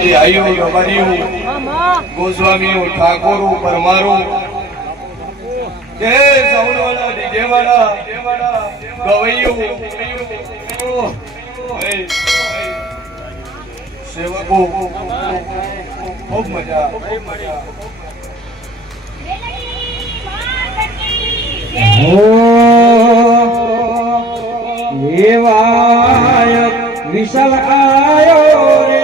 આયુ રમણિયું ગોસ્વામીઓ ઠાકોરો પરમારો કે સૌવાળા ડીજેવાળા ગવૈયો સેવકો ખૂબ મજા વિશાલ આયો રે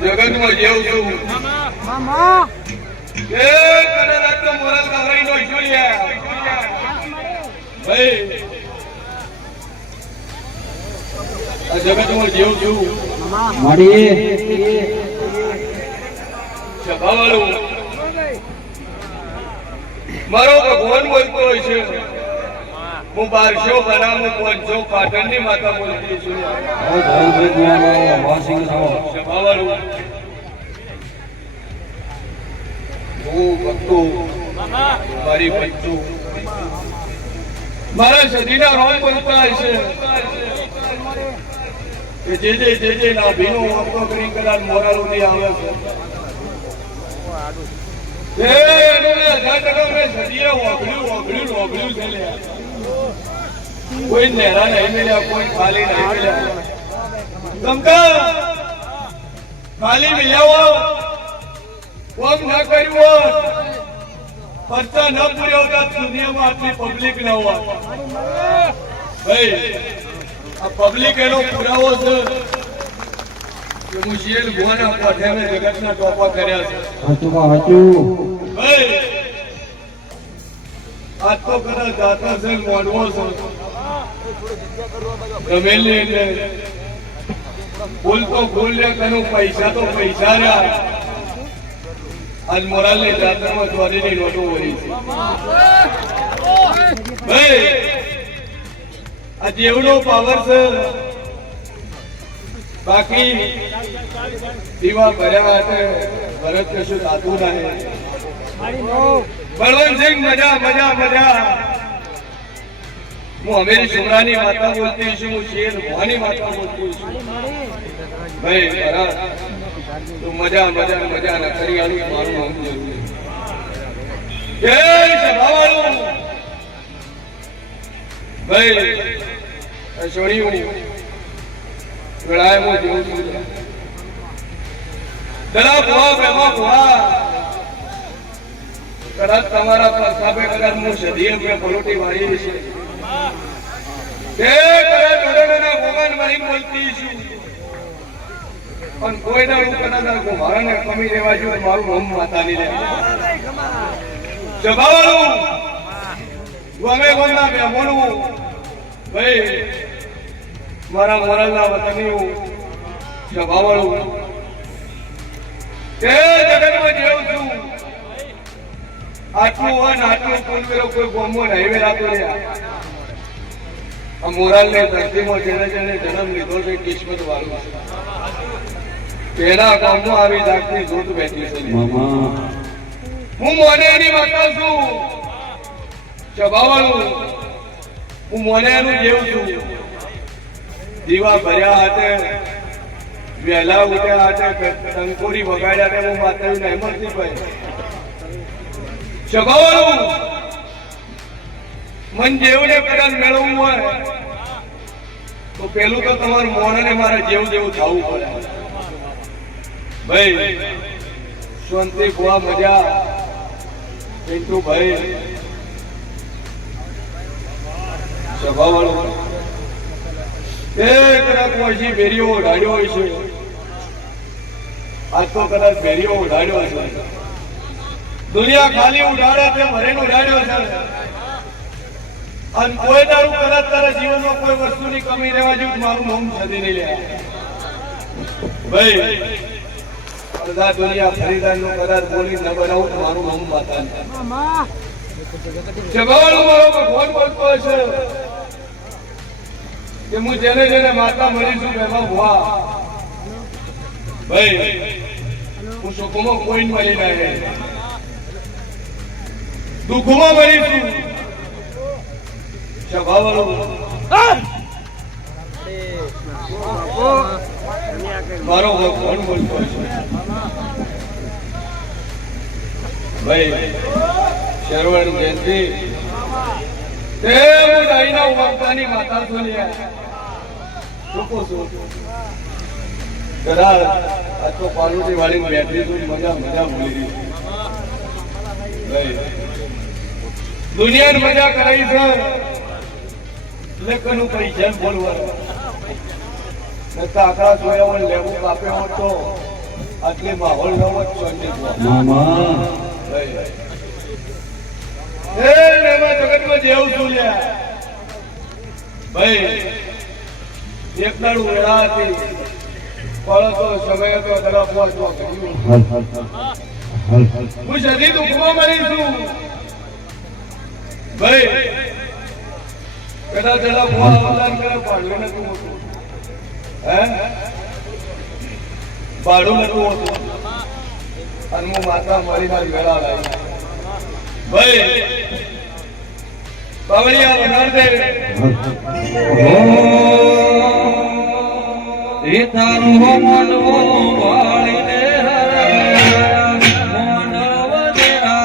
જગત માં જેવું છું જગતમાં જેવું છું મારો ભગવાન બોલતો હોય છે હું 1200 બનાવું 500 પાટણની માતા બોલતી છું ભક્તો મારી ભક્તો મારા સદીના રોમ બોલતા હશે કે જે ના ભીનો આપતો કરી કદાચ મોરાલુથી આવે છે એનું 1000% મેં સદીએ ઓગળ્યું છે લે. કોઈ નેરા નહીં મળ્યા, કોઈ ખાલી નહીં મળ્યા. ગમકા ખાલી મળ્યા કોમ ના કર્યું હોત, પરચા ન પૂર્યા હોતા દુનિયામાં આટલી પબ્લિક ન હોત. ભાઈ આ પબ્લિક એનો પુરાવો છે કે હું શેર ભુવાના કોઠે મેં જગતના ટોપા કર્યા છે. ભાઈ આજ તો કદાચ દાતા છે, મોડવો છે, ગમેલી એટલે ભૂલ તો ભૂલ લે, કનું પૈસા તો પૈસા રહ્યા. આજ મોરાલ ની જાતરમાં ચોરીની નોટો વળી છે. ભાઈ આ જેવડો પાવર છે, બાકી દીવા ભર્યા હાથે ભરત કશું થતું નહીં. બળવંતસિંહ મજા મજા મજા. હું અમેરી છોકરાની માતા બોલતી છું, હું શેર ભવાની માતા બોલતી છું. ભાઈ ભરત તું મજા મજા મજા ના કરી આલું મારું નામ જરૂર. જય સભાવાળું. ભાઈ છોડ્યું વેળાએ જેવું છું. દલા ભુવા પ્રેમા ભુવા કદાચ તમારા પ્રસ્તાવે કદાચ હું સદીએ મેં પલોટી વાળી છે. તે કદાચ ઓરડાના ભગવાન મારી બોલતી છું, પણ કોઈ ના હું કદાચ મારાને કમી લેવા જોઈએ. મારું નામ માતાની લે સભાવાળું ગમે ગમના મહેમાનો. ભાઈ મારા મોરલના વતનીઓ સભાવાળું તે જગતમાં જેવું છું. આટલું હોય ને આટલું પૂર્વેલો કોઈ ગોમો નહીં વેરાતો રહ્યા. આ મોરાલ ને ધરતીમાં જેને જેને જન્મ લીધો છે કિસ્મત વાળું છે. તેના ગામમાં આવી જાતની જોત બેઠી છે. હું મોનેની માતા છું સભાવાળું. હું મોનેનું જેવું છું. દીવા ભર્યા હાથે, વહેલા ઉઠ્યા હાથે, ટંકોરી વગાડ્યા હાથે હું માતાજી નહીં મળતી. ભાઈ સભાવાળું મન જેવું ને કદાચ મેળવવું હોય તો પેલું તો તમારું મોણને મારે જેવું જેવું થવું પડે. ભાઈ શાંતિ ભુવા મજા પિન્ટુ ભાઈ સભાવાળું કદાચ પછી ભેરીઓ ઉડાડ્યો હોય છે. આજ તો કદાચ ભેરીઓ ઉડાડ્યો છે. દુનિયા ખાલી ઉડાડે છે, ભરેલું ઉડાડ્યો છે. અને કોઈ દારૂ કદાચ તારા જીવનમાં કોઈ વસ્તુની કમી રહેવા જેવું મારું નામ સદી નહીં લે. ભાઈ બધા દુનિયા ખરીદારનું કદાચ બોલી ન બનાવું તો મારું નામ માતા જગવાળું મારો ભગવાન બોલતો હશે કે હું જેને જેને માતા મળીશું એમાં ભુવા. ભાઈ હું સુખમાં કોઈ મળી નહીં, દુઃખમાં મળીશું સભાવાળું. મારો ભગવાન બોલતો છે. ભાઈ શરવણ જયંતિ તે હું ડાઈના ઉમરતાની માતા છું લ્યા. ચૂકો છું કદાચ આ તો પાલુટી વાળી બેઠી છું, મજા મજા ભૂલી ગઈ. ભાઈ દુનિયાની મજા કરાઈ છે એટલે કનું પૈસા બોલવાનું. આકડા જોયા હોય લેવું કાપ્યો હોત તો આટલી માહોલ ન હોત. જગતમાં જેવું છું લ્યા. ભાઈ એક દાડું વેળા હતી, પણ તો સમય હતો તરફ પહોંચવા કર્યું. હું સદી દુઃખમાં મળી છું. ભાઈ કદાચ જરા અવદાન કરે પાડ્યું નતું હોતું. ભાડું નતું હોતું અને હું માતા મારી મારી વેળા લાવી. ભાઈ બાવળિયા વનાર દે એ તારું મનવો વાળીને હરે મોનવ દેરા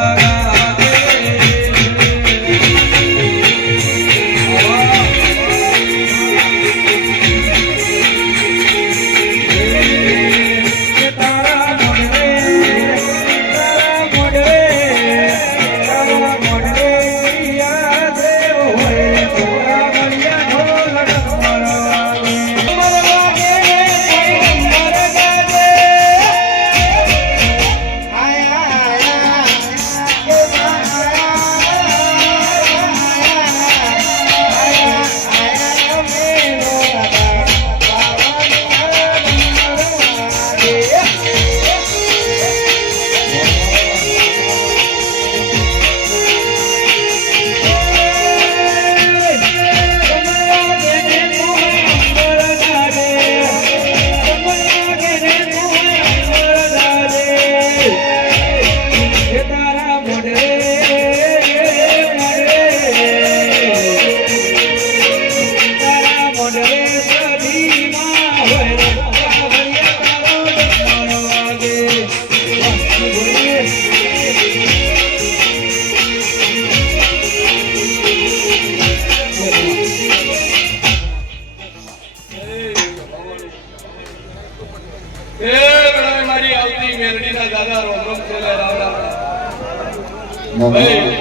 ભાઈ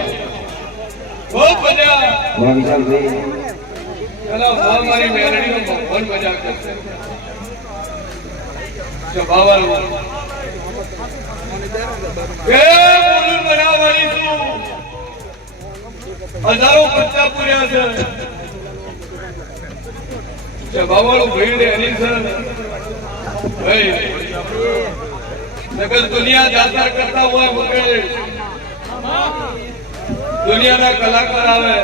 ખૂબ મજા એના મારી મેલડીનો ભગવાન મજા કરશે સ્વભાવવાળું એ બોલું બનાવવાની છું હજારો બચ્ચા પૂર્યા છે સ્વભાવવાળું ભીડ એની છે ભાઈ નકલ દુનિયા જાતા કરતા હોય વગેરે દુનિયાના કલાકાર આવે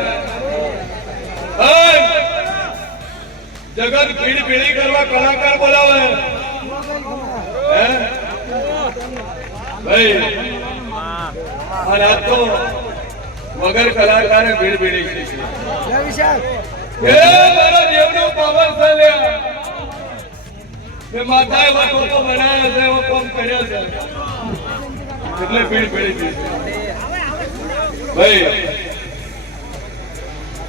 જગત ભીડ ભીડી કરવા કલાકાર બોલાવે હે ભાઈ અને આ તો વગર કલાકારે ભીડ ભીડી છે મારા દેવનો પાવર છે લ્યા કે માતાએ વાતો તો બનાવ્યા છે એવો કામ કર્યો છે એટલે ભીડ ભીડી છે ભાઈ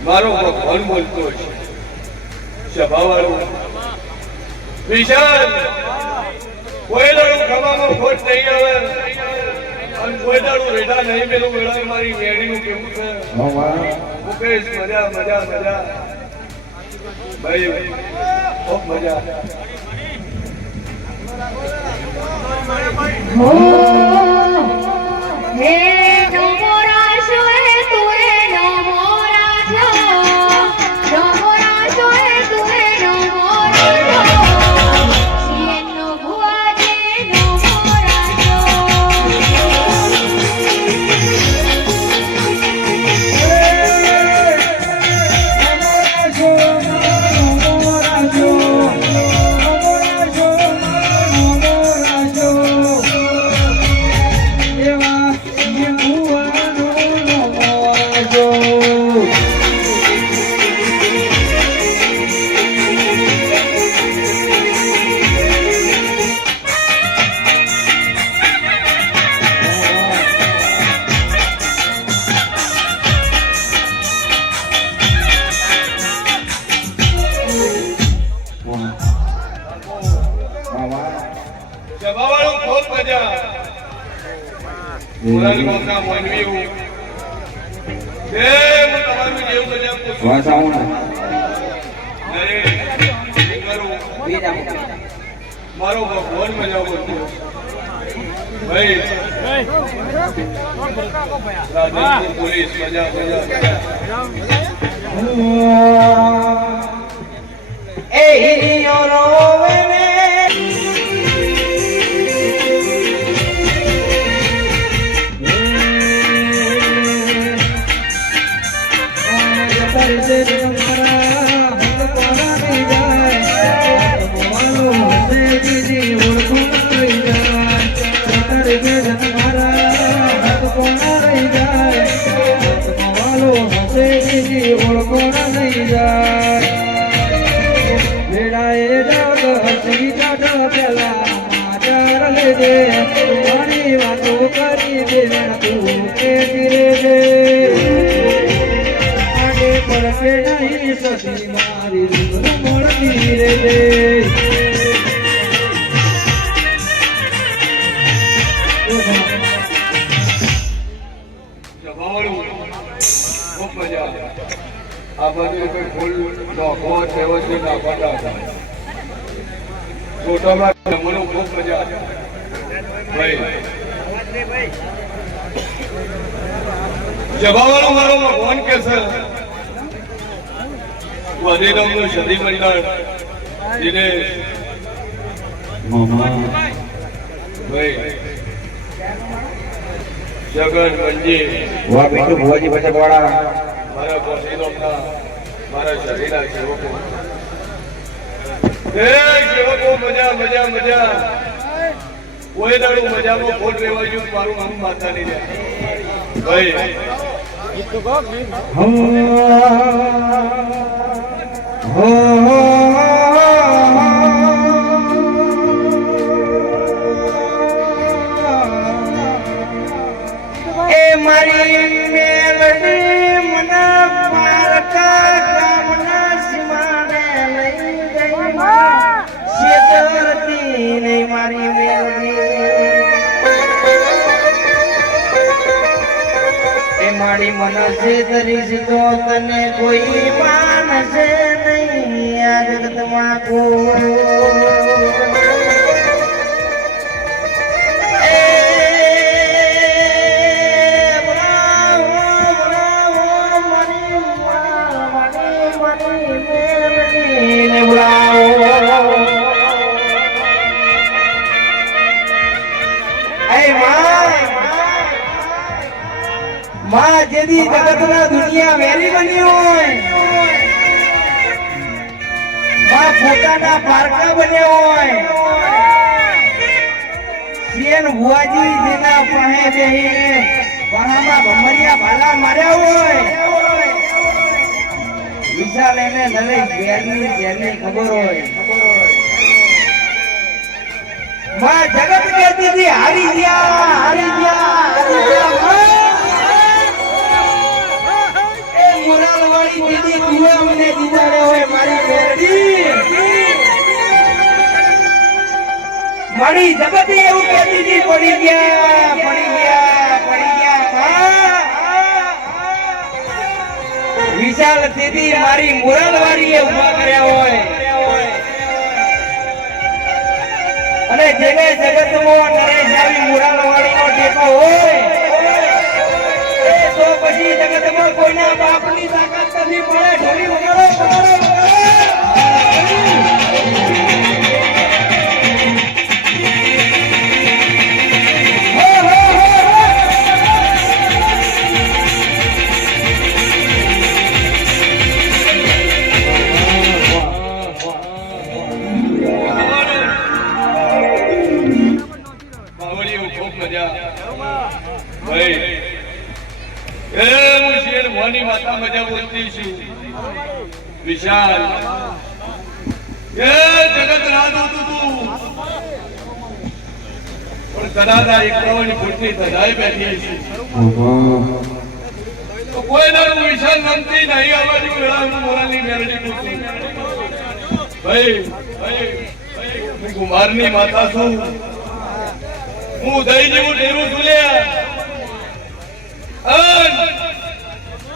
મારો ભગવાન બોલતો છે સ્વભાવવાળો વિશાલ કોઈ દાડું ખવામાં ખોટ નહીં આવે અને કોઈ દાડું રેડા નહીં પેલું વેળા મારી મેળીનું કેવું છે મુકેશ મજા મજા મજા ભાઈ ખૂબ મજા હે નમો રાશો હે તુએ નમો રાશો નમો રાશો હે તુએ નમો રાશો શિયનો ભુવાજે નમો રાશો સ્વભાવવાળું ખૂબ મજા મોરારી ગામના મોનવીઓ હું તમારું જેવું મજા પૂછું મારો ભગવાન મજા બોલતો ભાઈ રાજસ્થાન પોલીસ મજા મજા એ હિરિયો રોવે ને વાતો કરી દે તું કે ધીરે દે આગે પડકે નહીં સતી મારી રૂપ મળતી રે દે ખૂબ મજા આ બધું કોઈ ફૂલ ડોકો થયો છે નાખવાના ફોટોમાં જમવાનું ખૂબ મજા ભાઈ જવાવાળો મારો ભગવાન કે છે વધેરામનું સદી મંડળ જેને ભાઈ જગન મંજી વાહ બેટુ ભુવાજી બચકવાડા મારા ગોઠીનોના મારા શરીરના સેવકો સેવકો મજા મજા મજા કોઈ દાડું મજામાં ખોટ રહેવા જેવું મારું નામ માતા નહીં ભાઈ એ મારી મેલડી મને પારકા ગામના સીમાડે લઈ ગઈ શેતરતી નહીં મારી મેલડી મારી મનસે ધરીશ તો તને કોઈ માનશે નહીં આ જગતમાં કોઈ માં જેદી જગતના દુનિયા વેરી બની હોય માં પોતાના પારકા બન્યા હોય શેન ભુવાજી જેના પાસે બેહી વહામાં ભમરિયા ભાલા માર્યા હોય વિશાલ એને નરે ઘેરની ખબર હોય માં જગત કહેતી હતી હારી ગયા મોરાલવાળી દીદી તું અમને દીદારે હોય મારી મેરડી મારી જગત એવું કહેતી હતી પડી ગયા વિશાલ દીદી મારી મોરાલવાળી એ ઉભા કર્યા હોય અને જેને જગતમાં નરેશ આવી મોરાલવાળીનો ટેકો હોય તો પછી જગતમાં કોઈના બાપની તાકાત નથી પડે ઢોલી વગાડો ખૂબ મજા ભાઈ હું શેર મોની માતા મજા બોલતી છું વિશાલ એ જગત રાધો તું પણ કદાદા 51 ફૂટની સદાય બેઠી છે તો કોઈ ના વિશાલ મનથી નહીં આવવાની વેળા મોરાની મેરડી પૂછી ભાઈ હું કુમારની માતા છું હું ઉદય જેવું ડેરું છું લે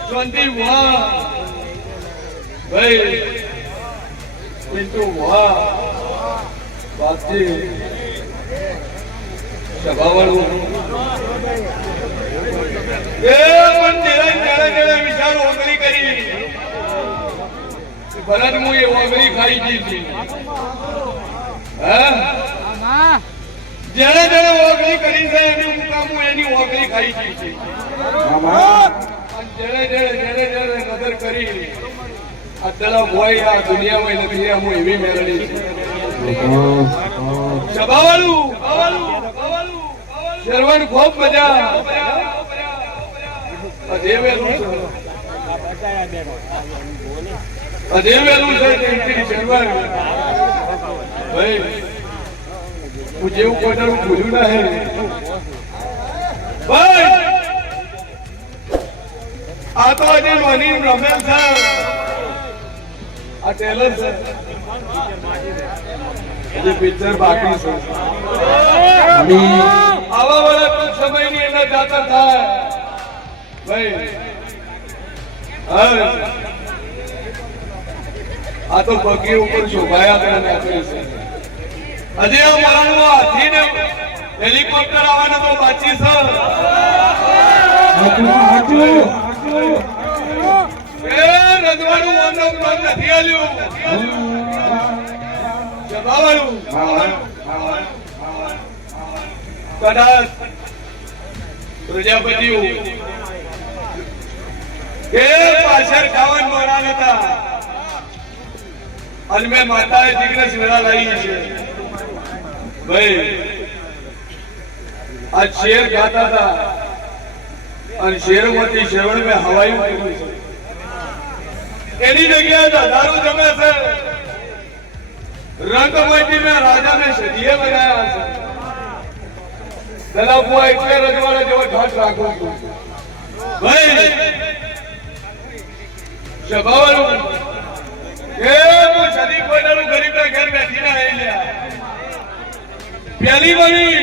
શાંતિ વાહ ભાઈ પિન્ટુ વાહ બાપજી સભાવાળું એ પણ જરા વિચાર ઓગળી કરી ભરત હું એ ઓગળી ખાઈ ગઈ હા જેને જેને ઓગળી કરી છે એની મુકામું એની ઓગળી ખાઈ ગઈ છે જેને નજર કરી આ તલા ભોય આ દુનિયામાં નથી હું એવી મેળવી છે સભાવાળું શરવણ ખૂબ મજા અધેવેલું છે શરવણ ભાઈ હું જેવું કોઈનું ભૂલ્યું ના હે ભાઈ આ તો આજે નોની રમેલ છે આ ટેલર છે જે પિક્ચર બાકી છે આવા વાળા ટૂંક સમયની એના જાતા થાય ભાઈ આ તો બગી ઉપર શોભાયા કરે નાખેલી છે હજી આ મારાનું હાથીને હેલિકોપ્ટર આવવાના તો બાકી છે રજવાડું ઓનમ કામ નથી આલ્યું જવાવાળું કદાચ પ્રજાપતિઓ એ પાછળ ખાવાનું મોરાલ હતા અને મેં માતાએ જીગ્રસ વેળા લાવી છે ભાઈ આ શેર ખાતા હતા અને શેરમાંથી શ્રવણ મેં હવાયું કર્યું છે એની જગ્યાએ દાદારું જમે છે રંગમાંથી મેં રાજા ને સદીએ બનાવ્યા છે દલાપુઆ એટલે રજવાડા જેવો ઢાટ રાખો છું ભાઈ સભાવાળું એ હું સદી કોઈનાનું ગરીબના ઘર બેઠી ના આવી લ્યા પહેલી મળી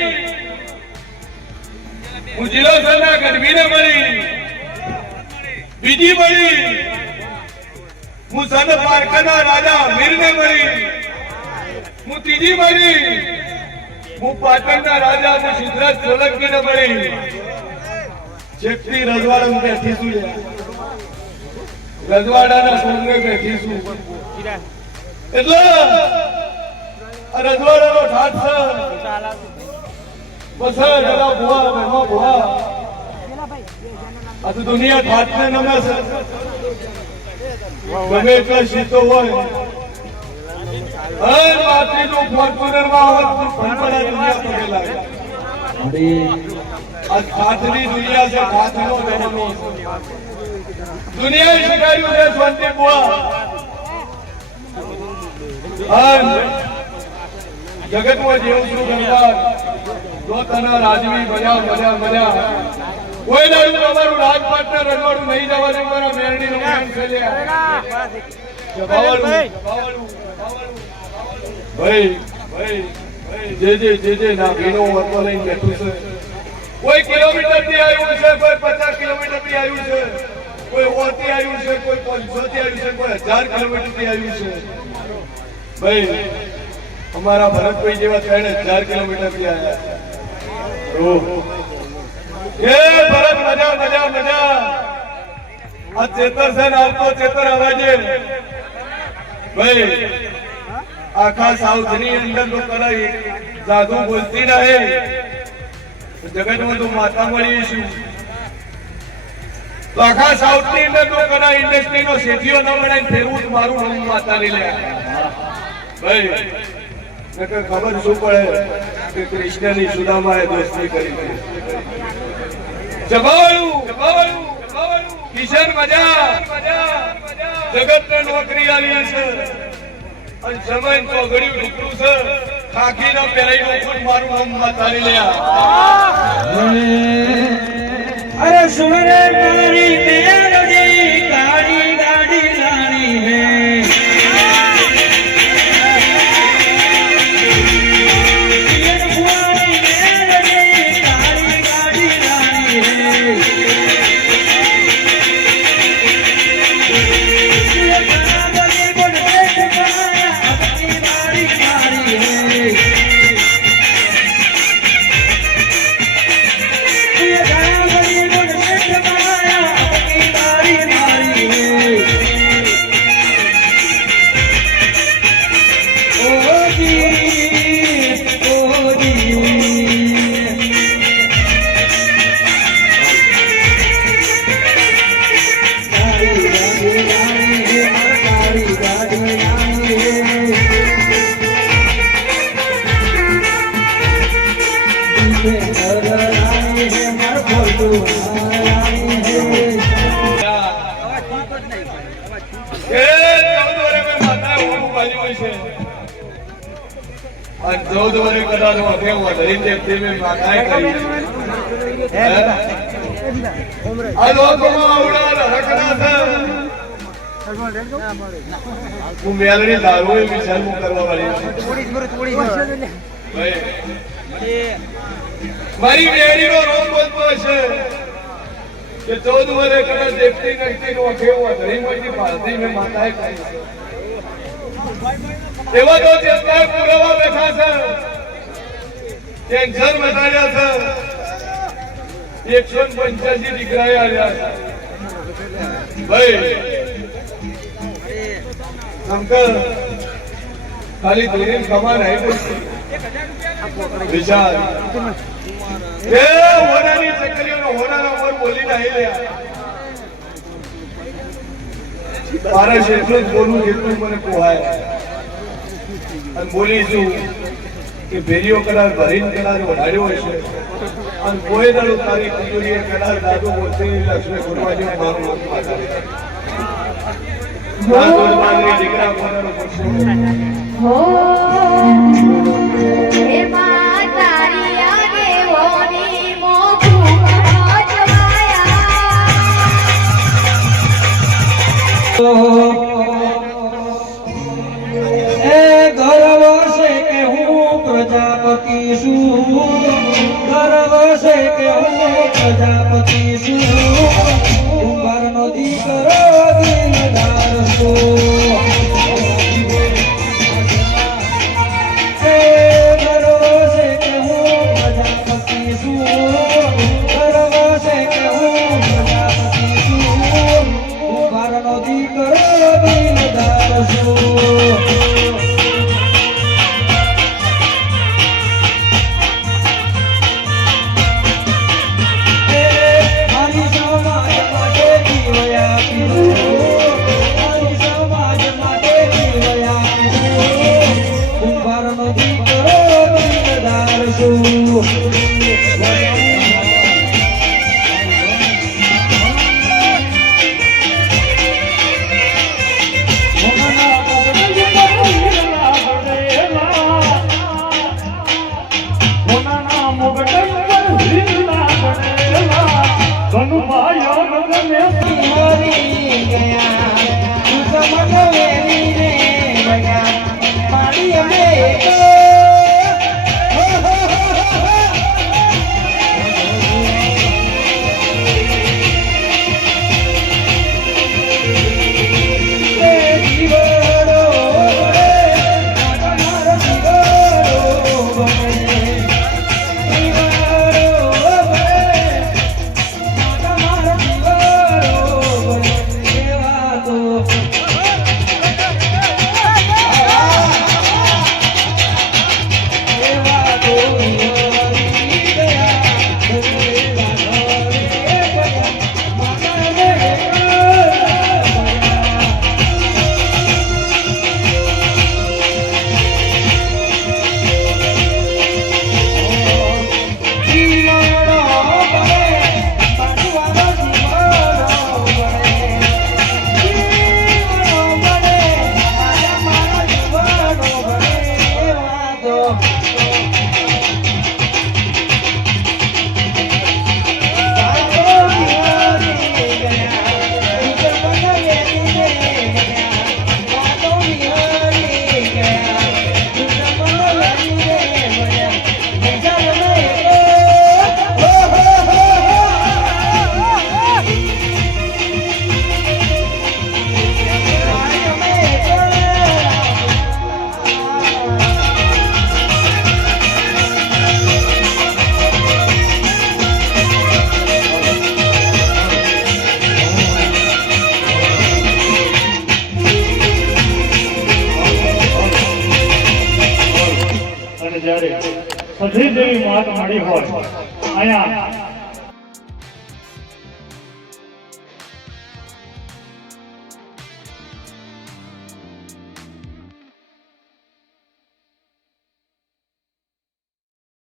હું જિલ્લો સરના ગઢવીને મળી બીજી મળી હું સન પારકાના રાજા મીરને મળી. હું ત્રીજી મળી હું પાટણના રાજા હું સિદ્ધરાજ સોલંકીને મળી. શેખથી રજવાડા બેઠી છું, રજવાડાના સોંગે બેઠી છું. એટલે આ રજવાડાનો ઠાઠ છે. બસ દાદા ભુવા મહેમા ભુવા આ તો દુનિયા ઠાઠને નમે છે. ગમે એટલા શીતો હોય હર માત્રીનું ફોર્ચ્યુનરમાં આવત ભણપડા દુનિયા પગે લાગે. આ ઠાઠની દુનિયા છે, ઠાઠનો જન્મ છે. દુનિયાએ શીખાડ્યું છે શાંતિ બુઆ. જગતમાં જેવું છું ગણવા જો તના રાજવી મજા મજા મજા કોઈ દાડું તમારું રાજપાટના રજવાડું નહીં જવા દે. મારા મેરડીનો મેન છે ભાઈ ભાઈ જે ના ભીનો વર્તો લઈને બેઠું છે. કોઈ કિલોમીટર થી આવ્યું છે, કોઈ 50 કિલોમીટર થી આવ્યું છે, કોઈ 100 થી આવ્યું છે, કોઈ 500 થી આવ્યું છે, કોઈ 1000 કિલોમીટર થી આવ્યું છે. ભાઈ અમારા ભરતભાઈ જેવા 3000 કિલોમીટર થી આવ્યા. એ ભરત મજા મજા મજા. આ ચેતર છે ને આવતો ચેતર અવાજે ભાઈ આખા સાઉથ ની અંદર તો કદાચ જાદુ બોલતી નહીં. જગતમાં તો માતા મળી છું તો આખા સાઉથ ની અંદર તો કદાચ ઇન્ડસ્ટ્રી નો શેઠીઓ ન બનાવીને ફેરવું મારું નામ માતા ની લે ભાઈ. ખબર શું પડે કે કૃષ્ણની સુદામાએ દોસ્તી કરી. કિશન મજા જગત ને નોકરી આવી છે અને સમય તો ઘડ્યું ઢુકડું છે. ખાખી ના પહેરાઈ નું મારું નામ માતાની લે. અરે સુરે મારી મેલડી કાળી ગાડી લાણી હે. ચૌદ વર્ષ કદાચ કેવું ધરી માતાએ કરી. આ લોકોમાં આવડા રખડા છે. હું મેલડી દારૂ વિચાર કરવા વાળી મારી મેળીનો રોગ બોલતો છે કે 14 વર્ષ કદાચ દેખતી નથી નો કેવું ધરી માંથી ભારતી મેં માતાએ કરી. એવા તો ચેતના પુરાવા બેઠા છે. કેન્સર બતાડ્યા છે. 185 દીકરાએ આવ્યા છે. ભાઈ શંકર ખાલી ધોરી કમાન આવી વિશાલ એ હોનાની ચકરીઓનો હોનાના પર બોલી નહીં લ્યા. મારા જેટલું જ બોલું જેટલું મને પોહાય. અને બોલીશું કે ભેરીઓ કદાચ ભરીને કદાચ વધાર્યો હશે અને કોઈ દાડો તારી કુંજરીએ કદાચ દાદુ બોલતી લક્ષ્મી ગુરવાજી મારું નામ માતા દીકરા કોનાનો પડશે. હો હે માતારી આગેવાની મોખું એ ગર્વ છે કે હું પ્રજાપતિ છું. ગર્વ છે કે હું પ્રજાપતિ છું. કુંભારનો દી કુંભારનો દીકરો દિલદાર છું. મારી સમાજ માટે જીવ આપીશું. મારી સમાજ માટે જીવ આપીશું. કુંભારનો દીકરો દિલદાર છું. મરી ગયા તું સમન વેરી રે ગયા મારી અમે જ્યારે સધી જેવી માત મળી હોય અહીંયા